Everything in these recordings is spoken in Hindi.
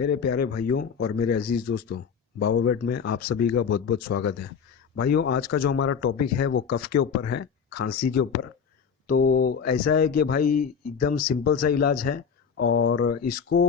मेरे प्यारे भाइयों और मेरे अजीज दोस्तों, बाबा वेट में आप सभी का बहुत बहुत स्वागत है। भाइयों, आज का जो हमारा टॉपिक है वो कफ के ऊपर है, खांसी के ऊपर। तो ऐसा है कि भाई एकदम सिंपल सा इलाज है। और इसको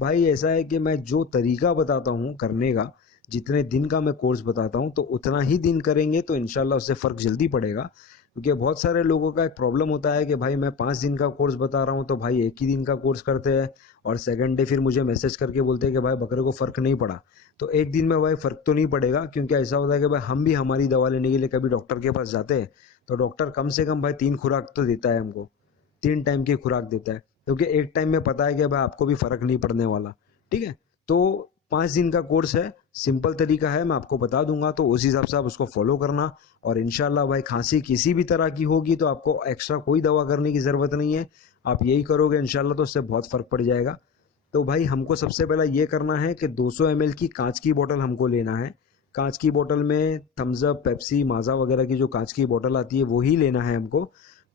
भाई ऐसा है कि मैं जो तरीका बताता हूँ करने का, जितने दिन का मैं कोर्स बताता हूँ तो उतना ही दिन करेंगे तो इंशाल्लाह उससे फ़र्क जल्दी पड़ेगा। क्योंकि बहुत सारे लोगों का एक प्रॉब्लम होता है कि भाई मैं 5 दिन का कोर्स बता रहा हूँ तो भाई एक ही दिन का कोर्स करते हैं और सेकंड डे फिर मुझे मैसेज करके बोलते हैं कि भाई बकरे को फ़र्क नहीं पड़ा। तो एक दिन में भाई फ़र्क तो नहीं पड़ेगा, क्योंकि ऐसा होता है कि भाई हम भी हमारी दवा लेने के लिए कभी डॉक्टर के पास जाते हैं तो डॉक्टर कम से कम भाई 3 खुराक तो देता है हमको, 3 टाइम की खुराक देता है, क्योंकि एक टाइम में पता है कि भाई आपको भी फ़र्क नहीं पड़ने वाला। ठीक है, तो 5 दिन का कोर्स है, सिंपल तरीका है, मैं आपको बता दूंगा तो उस हिसाब से आप उसको फॉलो करना। और इंशाल्लाह भाई खांसी किसी भी तरह की होगी तो आपको एक्स्ट्रा कोई दवा करने की ज़रूरत नहीं है। आप यही करोगे इंशाल्लाह तो उससे बहुत फ़र्क पड़ जाएगा। तो भाई हमको सबसे पहला ये करना है कि 200 ml की कांच की बोतल हमको लेना है। कांच की बोतल में थम्स अप, पेप्सी, माजा वगैरह की जो कांच की बोतल आती है वो ही लेना है हमको।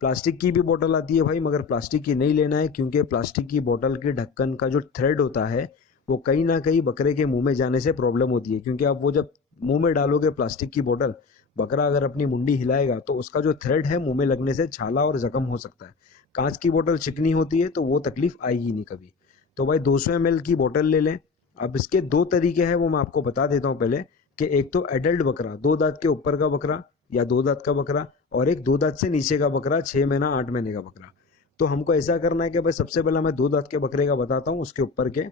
प्लास्टिक की भी बोतल आती है भाई, मगर प्लास्टिक की नहीं लेना है, क्योंकि प्लास्टिक की बोतल के ढक्कन का जो थ्रेड होता है वो कहीं ना कहीं बकरे के मुंह में जाने से प्रॉब्लम होती है। क्योंकि आप वो जब मुंह में डालोगे प्लास्टिक की बोतल, बकरा अगर अपनी मुंडी हिलाएगा तो उसका जो थ्रेड है मुंह में लगने से छाला और जख्म हो सकता है। कांच की बोतल चिकनी होती है तो वो तकलीफ आएगी नहीं कभी। तो भाई 200 ml की बोतल ले लें। अब इसके दो तरीके हैं वो मैं आपको बता देता हूँ पहले, कि एक तो एडल्ट बकरा, 2 दांत के ऊपर का बकरा या 2 दांत का बकरा, और एक 2 दांत से नीचे का बकरा, 6 महीना 8 महीने का बकरा। तो हमको ऐसा करना है कि भाई सबसे पहला मैं 2 दांत के बकरे का बताता हूँ, उसके ऊपर के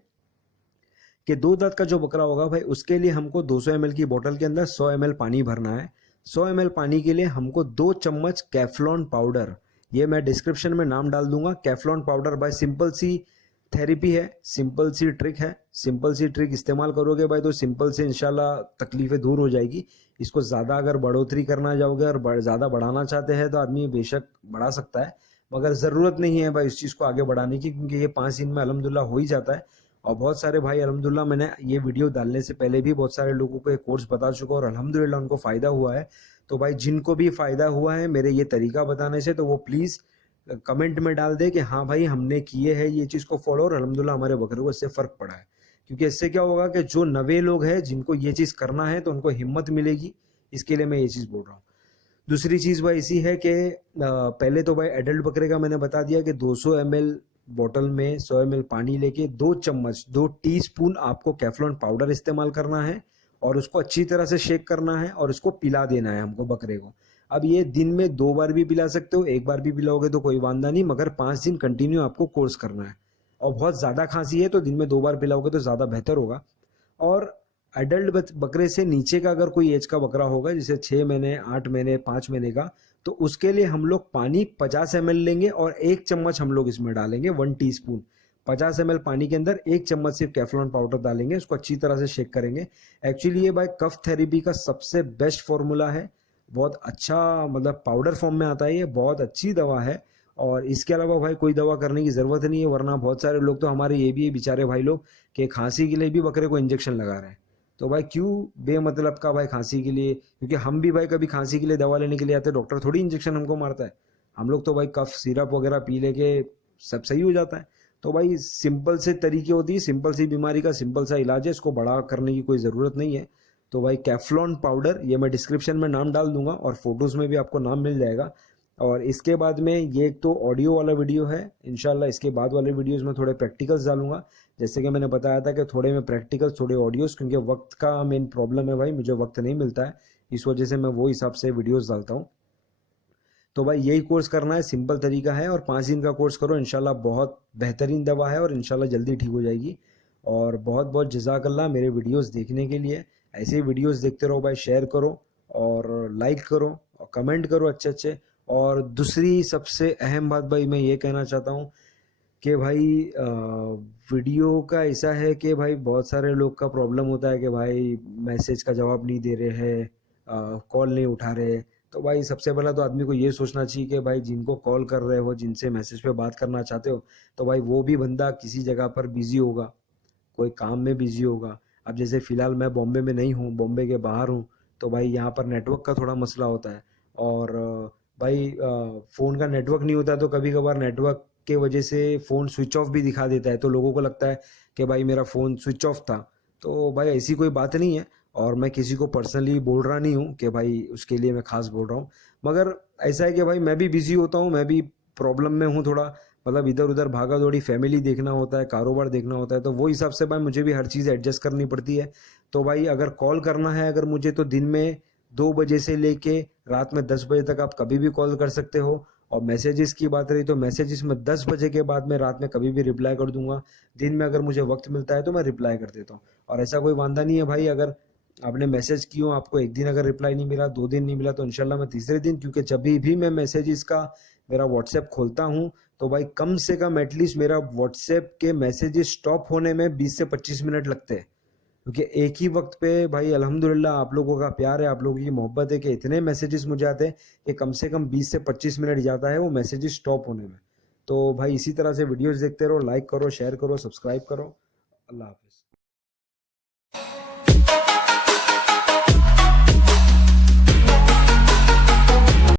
कि 2 दांत का जो बकरा होगा भाई उसके लिए हमको 200 ml की बोतल के अंदर 100 ml पानी भरना है। 100 ml पानी के लिए हमको 2 चम्मच कैफ्लॉन पाउडर, ये मैं डिस्क्रिप्शन में नाम डाल दूंगा। कैफ्लॉन पाउडर भाई सिंपल सी थेरेपी है, सिंपल सी ट्रिक है, सिंपल सी ट्रिक इस्तेमाल करोगे भाई तो सिंपल से इंशाल्लाह तकलीफें दूर हो जाएगी। इसको ज़्यादा अगर बढ़ोतरी करना चाहोगे और ज़्यादा बढ़ाना चाहते हैं तो आदमी बेशक बढ़ा सकता है, मगर ज़रूरत नहीं है भाई इस चीज़ को आगे बढ़ाने की, क्योंकि ये 5 दिन में अल्हम्दुलिल्लाह हो ही जाता है। और बहुत सारे भाई अल्हम्दुलिल्लाह, मैंने ये वीडियो डालने से पहले भी बहुत सारे लोगों को ये कोर्स बता चुका और अल्हम्दुलिल्लाह उनको फ़ायदा हुआ है। तो भाई जिनको भी फ़ायदा हुआ है मेरे ये तरीका बताने से, तो वो प्लीज़ कमेंट में डाल दे कि हाँ भाई हमने किए हैं ये चीज़ को फॉलो और अल्हम्दुलिल्लाह हमारे बकरे को इससे फ़र्क पड़ा है। क्योंकि इससे क्या होगा कि जो नवे लोग हैं जिनको ये चीज़ करना है तो उनको हिम्मत मिलेगी, इसके लिए मैं ये चीज़ बोल रहा हूँ। दूसरी चीज़ भाई इसी है कि पहले तो भाई एडल्ट बकरे का मैंने बता दिया कि 200 ml बॉटल में 100 ml पानी लेके 2 चम्मच, 2 टीस्पून आपको कैफ्लॉन पाउडर इस्तेमाल करना है और उसको अच्छी तरह से शेक करना है और उसको पिला देना है हमको बकरे को। अब ये दिन में 2 बार भी पिला सकते हो, एक बार भी पिलाओगे तो कोई वांदा नहीं, मगर 5 दिन कंटिन्यू आपको कोर्स करना है। और बहुत ज़्यादा खांसी है तो दिन में 2 बार पिलाओगे तो ज़्यादा बेहतर होगा। और एडल्ट बकरे से नीचे का अगर कोई एज का बकरा होगा, जैसे 6 महीने, 8 महीने, 5 महीने का, तो उसके लिए हम लोग पानी 50 ml लेंगे और 1 चम्मच हम लोग इसमें डालेंगे, 1 टीस्पून। 50 ml पानी के अंदर 1 चम्मच सिर्फ कैफ्लॉन पाउडर डालेंगे, उसको अच्छी तरह से शेक करेंगे। एक्चुअली ये भाई कफ थेरेपी का सबसे बेस्ट फॉर्मूला है, बहुत अच्छा, मतलब पाउडर फॉर्म में आता है, ये बहुत अच्छी दवा है। और इसके अलावा भाई कोई दवा करने की ज़रूरत नहीं है, वरना बहुत सारे लोग तो हमारे ये भी है बेचारे भाई लोग कि खांसी के लिए भी बकरे को इंजेक्शन लगा रहे हैं। तो भाई क्यों बेमतलब का भाई खांसी के लिए, क्योंकि हम भी भाई कभी खांसी के लिए दवा लेने के लिए आते हैं, डॉक्टर थोड़ी इंजेक्शन हमको मारता है। हम लोग तो भाई कफ सिरप वगैरह पी लेके सब सही हो जाता है। तो भाई सिंपल से तरीके होती है, सिंपल सी बीमारी का सिंपल सा इलाज है, इसको बड़ा करने की कोई ज़रूरत नहीं है। तो भाई कैफ्लॉन पाउडर, ये मैं डिस्क्रिप्शन में नाम डाल दूंगा और फोटोज़ में भी आपको नाम मिल जाएगा। और इसके बाद में ये एक तो ऑडियो वाला वीडियो है, इंशाल्लाह इसके बाद वाले वीडियोस में थोड़े प्रैक्टिकल्स डालूंगा। जैसे कि मैंने बताया था कि थोड़े में प्रैक्टिकल्स थोड़े ऑडियोस, क्योंकि वक्त का मेन प्रॉब्लम है भाई, मुझे वक्त नहीं मिलता है, इस वजह से मैं वो हिसाब से वीडियोस डालता हूँ। तो भाई यही कोर्स करना है, सिंपल तरीका है, और 5 दिन का कोर्स करो, इंशाल्लाह बहुत बेहतरीन दवा है और इंशाल्लाह जल्दी ठीक हो जाएगी। और बहुत बहुत जज़ाकल्लाह मेरे वीडियोस देखने के लिए। ऐसे ही वीडियोस देखते रहो भाई, शेयर करो और लाइक करो और कमेंट करो अच्छे अच्छे। और दूसरी सबसे अहम बात भाई मैं ये कहना चाहता हूँ कि भाई वीडियो का ऐसा है कि भाई बहुत सारे लोग का प्रॉब्लम होता है कि भाई मैसेज का जवाब नहीं दे रहे हैं, कॉल नहीं उठा रहे। तो भाई सबसे पहला तो आदमी को ये सोचना चाहिए कि भाई जिनको कॉल कर रहे हो, जिनसे मैसेज पे बात करना चाहते हो, तो भाई वो भी बंदा किसी जगह पर बिजी होगा, कोई काम में बिजी होगा। अब जैसे फ़िलहाल मैं बॉम्बे में नहीं हूँ, बॉम्बे के बाहर हूँ, तो भाई यहाँ पर नेटवर्क का थोड़ा मसला होता है। और भाई फ़ोन का नेटवर्क नहीं होता तो कभी कभार नेटवर्क के वजह से फ़ोन स्विच ऑफ भी दिखा देता है, तो लोगों को लगता है कि भाई मेरा फ़ोन स्विच ऑफ था। तो भाई ऐसी कोई बात नहीं है, और मैं किसी को पर्सनली बोल रहा नहीं हूँ कि भाई उसके लिए मैं खास बोल रहा हूँ। मगर ऐसा है कि भाई मैं भी बिजी होता हूँ, मैं भी प्रॉब्लम में हूँ थोड़ा, मतलब इधर उधर भागा दौड़ी, फैमिली देखना होता है, कारोबार देखना होता है, तो वो हिसाब से भाई मुझे भी हर चीज़ एडजस्ट करनी पड़ती है। तो भाई अगर कॉल करना है अगर मुझे, तो दिन में 2 बजे से लेके रात में 10 बजे तक आप कभी भी कॉल कर सकते हो। और मैसेजेस की बात रही तो मैसेजेस में 10 बजे के बाद में रात में कभी भी रिप्लाई कर दूंगा। दिन में अगर मुझे वक्त मिलता है तो मैं रिप्लाई कर देता हूँ, और ऐसा कोई वांदा नहीं है भाई। अगर आपने मैसेज किया हो, आपको एक दिन अगर रिप्लाई नहीं मिला, 2 दिन नहीं मिला, तो इंशाल्लाह मैं तीसरे दिन, क्योंकि जब भी मैं मैसेजेस का मेरा व्हाट्सएप खोलता हूँ तो भाई कम से कम एटलीस्ट मेरा व्हाट्सएप के मैसेजेस स्टॉप होने में 20 से 25 मिनट लगते हैं। क्योंकि एक ही वक्त पे भाई अल्हम्दुलिल्लाह आप लोगों का प्यार है, आप लोगों की मोहब्बत है कि इतने मैसेजेस मुझे आते हैं कि कम से कम 20 से 25 मिनट जाता है वो मैसेजेस स्टॉप होने में। तो भाई इसी तरह से वीडियोस देखते रहो, लाइक करो, शेयर करो, सब्सक्राइब करो। अल्लाह हाफिज़।